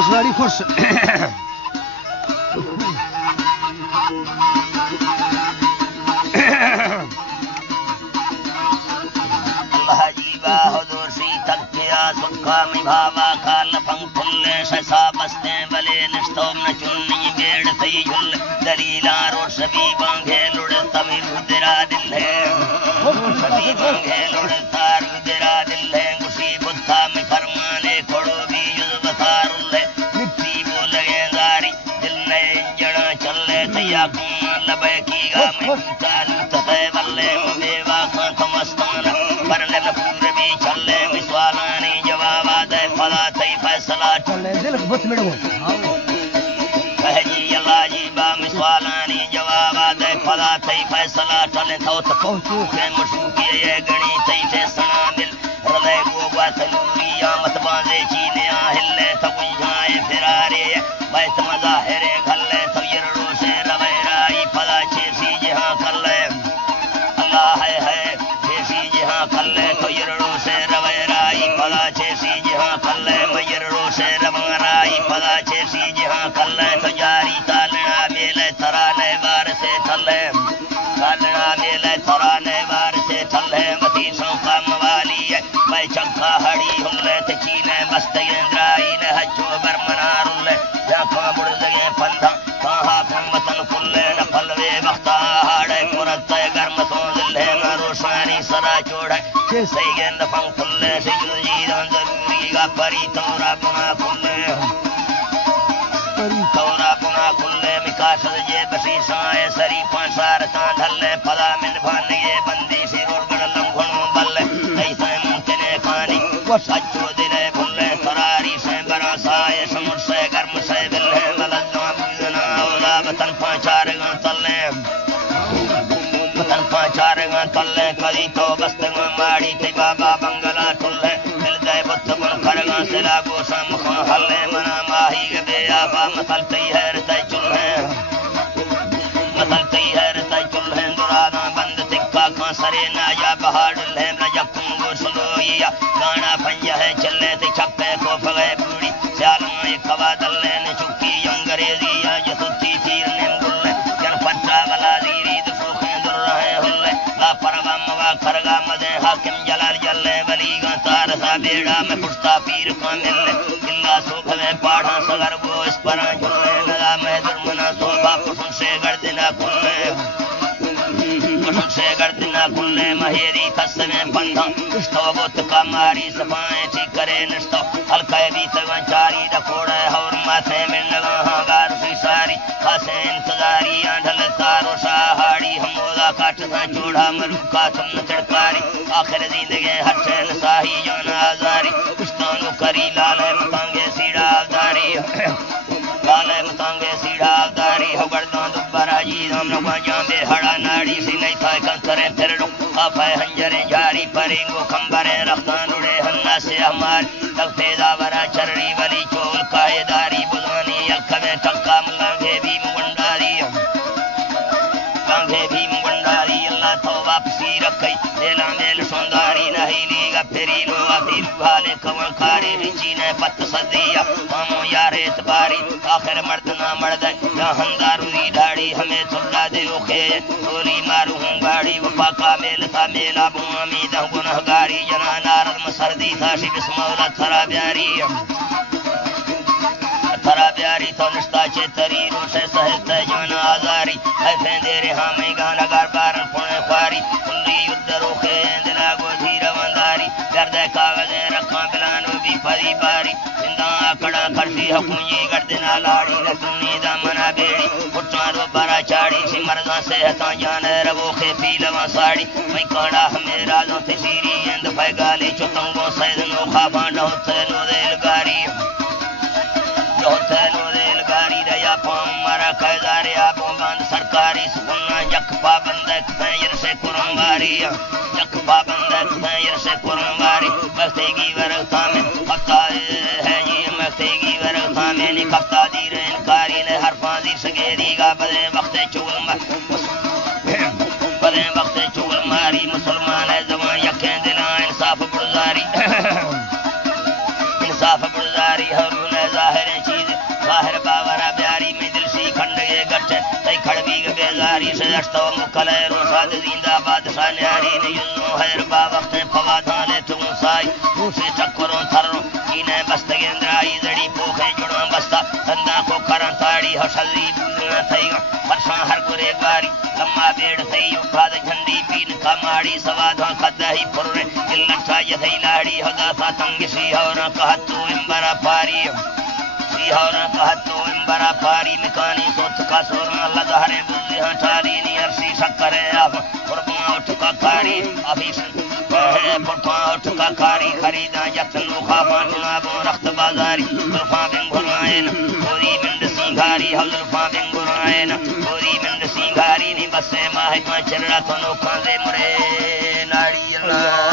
خوشگواری خوش حضور سی تکیا سکھا می بھاوا کال پنگ پھلے شسا بستے بلے نشتوم نہ چننی بیڑ سی جھل دلیلا رو شبی بانگے لڑ تمیر درا دل ہے شبی بانگے لڑ تار درا دل ہے گسی بدھا میں فرمانے کھڑو بھی جز بسار ہے مٹی بول گئے گاری دل نے جڑا چلے تیا کون لبے کی گا میں چالو تے بلے بے واخا تمستان پرنے پور بھی چلے مسوالانی جواب دے فلا تی فیصلہ چلے دل بس میڈم جی اللہ جی با مسوالانی جواب دے فلا تی فیصلہ چلے تو پہنچو کے مشوقی یہ گنی تی تے سنا مل رلے گو تلوری آمد باندے چینے آہلے تو جائے فرارے بیت مظاہر گھلے تو یرڑو سے روے رائی فلا چیسی جہاں کلے اللہ ہے چیسی جہاں کلے تو یرڑو سے روے رائی فلا چیسی جہاں کلے میرڑو سے روے رائی فلا چیسی جہاں کلے تو جاری تالنا میلے ترانے بار سے تھلے تالنا میلے ترانے بار سے تھلے متیسوں کا موالی ہے میں چنکا ہڑی ہلے تچینے بستے اندرائی نے ہچو برمنار ہلے جاکاں بڑھدگے پندھا کہاں کن وطن کھلے نہ پھلوے وقتا ہاڑے پورت گرم سو دلے نہ روشانی سرا چوڑے سیگے نفن کھلے سجل جیدان ضروری گا پری تورا بنا کھلے تورا بنا کھلے مکاشد جے بسی سائے سری پانسارتاں ڈھلے پلا من بھانگے بندی سی رول لنگھنوں بلے ایسے ممکنے کھانی سچو دلے بھلے فراری سے برا سائے سمجھ سے گرم سے بلے ملدہ بودنا اولا وطن پانچار گاں تلے وطن پانچار گاں تلے کدی تو بستگاں ماڑی تی بابا بنگلہ ٹھلے مل گئے بت بن کرگاں سلا گوسا مخواں حلے منا ماہی گبے آبا مثل تی ہے رتے چلے مثل تی ہے رتے چلے درانا بند تکا کھاں سرے ناجا بہاڑ لے رجکوں گو سلویا گانا پنجہ ہے چلے تی چھپے کو پگے بوڑی سیالوں ایک کوا دلے نے چکی انگریزی یا جستی تیر نمگلے جن پچا والا زیری دفوخیں در رہے ہلے لا پروا موا کھرگا مدے حاکم جلال جلے ولی گا تار سا بیڑا میں پشتا پیر کا ملے اللہ سوکھ میں پاڑھا سگر وہ اس پران جھلے ندا میں درمنا صوبہ پسن سے گردنا کھلے پسن سے گردنا کھلے مہیری کس میں بندھا کشتو بوت کا ماری سفائیں چی کرے نشتو حلقہ بھی تگن چاری دکھوڑے اور ماتھے میں نگاں ہاگار سی ساری خاسے انتظاری آنڈھل تارو شاہاڑی ہمودا کاٹ سا چوڑا ملوکا تم چڑکاری آخر زندگی ہٹھن ساہی جانا آزاری کشتانو کری لالے متانگے سیڑا آزاری لالے متانگے سیڑا آزاری ہو گردان دوبارا جی دام نگوان جامبے ہڑا ناڑی سی نہیں تھا کنکریں پھر لوں آفائے ہنجریں جاری پرینگو کھمبریں رختان اڑے ہنہ سے ہماری تک پیدا ورا چرڑی ولی چول کائے داری بزانی یلکھ میں ٹکا ملانگے بھی مگنڈاری لانگے بھی مگنڈاری اللہ تو واپسی رکھئی دیلا میل سنداری نہیں لیگا پھری لو آفی بھالے کون کاری رچی نے پت صدیہ مامو یار اعتباری آخر مرد نہ مرد یا ہندارو دی ڈھاڑی ہمیں تھوڑا دے اوکھے گولی مارو ہوں گاڑی وفا کا میل تھا میلا بو امیدہ گنہگاری جنا نارد مسردی تھا شی بس مولا تھرا بیاری تھرا بیاری تو نشتا چے تری رو سے سہلتے جانا آزاری ہے پھیندے رہا میں گانا گار بارن پونے خواری کلی یدھ روکے اندلا گو دھیر ونداری گردے کاغذیں رکھاں بلانو بھی پری باری زندہ آکڑا کھڑی حکومی گردنا لاڑی رکھنی دامنا بیڑی پٹھاں رو بارا چاڑی سی مرزاں صحتاں جانے رگو خے پی لواں ساڑی میں کاڑا ہمیں رازوں تے سیری اند پھائی گالی چتنگوں سیدنو خواباں ڈھوتے نو دل گاری ڈھوتے نو دل گاری ریا پام مرا قیداری آبوں باند سرکاری سکنا یک پابند ایک پینیر سے کرنگاری یک پابند ایک پینیر سے کرنگاری بختیگی ورگتا میں ہفتہ ہے یہ مختیگی ورگتا میں نکفتہ دیر انکاری نے حرفاں دیر سگیری گا بدے وقت چول بدے وقت چول ماری مسلمان ہے زمان یکیں دلان انصاف برداری انصاف برداری حرون ظاہر چیز گاری سے اشتو مکلے روساد زندہ بادشاہ نیاری نیزنو خیر با وقت فوادان لے تم سائی دوسرے چکروں تھروں کینے بستگی اندرائی زڑی پوکھیں جڑاں بستا تندہ کو کرن تاڑی حسلی بودنا تھئی گا پرشان ہر گرے گاری لما بیڑ تھئی اٹھاد جھنڈی پین کاماڑی سوادھاں خدہی پرنے جلن چاہیے تھئی لاڑی حدا سا تنگ سیہونا کہتو امبرا پاری سیہونا کہتو امبرا پاری مکانی سوت کا سورنا لگہرے بزیہاں چاری نی عرصی شکرے آف قرباں اٹھ کا کاری ابھی پٹھاں اٹھ کا کاری خریداں یتنو خواباں جنابوں رخت بازاری زلفاں بنگھرائن گوری مند سنگھاری حضرفاں بنگھرائن گوری مند سنگھاری نی بسے ماہ ماں چرڑا تو نوکھاں دے مرے ناڑی اللہ